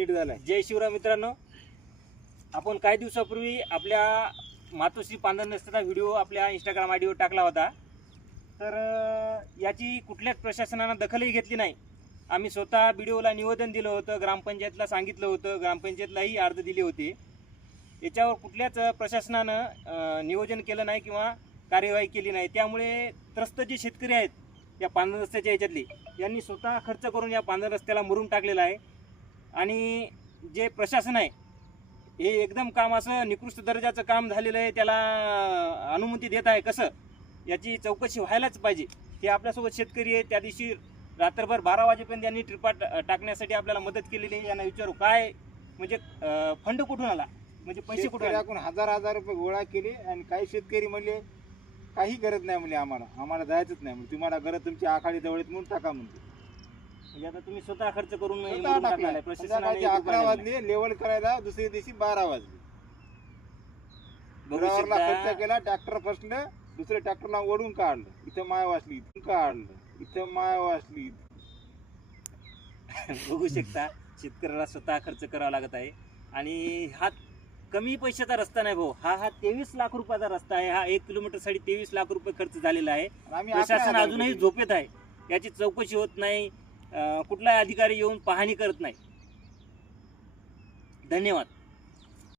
जय शिवराय मित्रांनो, आपण काही दिवसापूर्वी आपल्या मातोश्री पांढरण रस्त्याचा व्हिडिओ आपल्या इंस्टाग्राम आयडीवर टाकला होता. तर याची कुठल्याच प्रशासनानं दखलही घेतली नाही. आम्ही स्वतः व्हिडिओला निवेदन दिलं होतं, ग्रामपंचायतला सांगितलं होतं, ग्रामपंचायतलाही अर्ज दिले होते. याच्यावर कुठल्याच प्रशासनानं नियोजन केलं नाही किंवा कार्यवाही केली नाही. त्यामुळे त्रस्त जे शेतकरी आहेत या पांढरण रस्त्याच्या याच्यातले, यांनी स्वतः खर्च करून या पांढरण रस्त्याला मुरुम टाकलेला आहे. आणि जे प्रशासन आहे हे एकदम काम असं निकृष्ट दर्जाचं काम झालेलं आहे, त्याला अनुमती देत आहे कसं, याची चौकशी व्हायलाच पाहिजे. हे आपल्यासोबत शेतकरी आहे, त्या दिवशी रात्रभर 12 वाजेपर्यंत यांनी ट्रिपा टाकण्यासाठी आपल्याला मदत केलेली आहे. यांना विचारू काय म्हणजे फंड कुठून आला, म्हणजे पैसे कुठून आले? हजार रुपये गोळा केले आणि काही शेतकरी म्हणले काही गरज नाही, म्हणले आम्हाला जायचंच नाही, म्हणजे तुम्हाला गरज तुमची आखाडी जवळ म्हणून टाका म्हणते. म्हणजे आता तुम्ही स्वतः खर्च करून स्वतः टाकलाय. संध्याकाळचे 11 वाजले लेवल करायला, दुसऱ्या दिवशी 12 वाजले. बरोबरला खर्च केला, ट्रॅक्टर फसलं, दुसऱ्या ट्रॅक्टरला ओढून काढलं, इथं माय वाचली, इथून काढलं, इथं माय वाचली. बघू शकता, शेतकऱ्याला स्वतः खर्च करावा लागत आहे. आणि हा कमी पैशाचा रस्ता नाही भाऊ, हा 23 लाख रुपयाचा रस्ता आहे. हा 1 किलोमीटरसाठी 23 लाख रुपये खर्च झालेला आहे. प्रशासन अजूनही झोपेत आहे, याची चौकशी होत नाही, कुठलाही अधिकारी येऊन पाहणी करत नाही. धन्यवाद.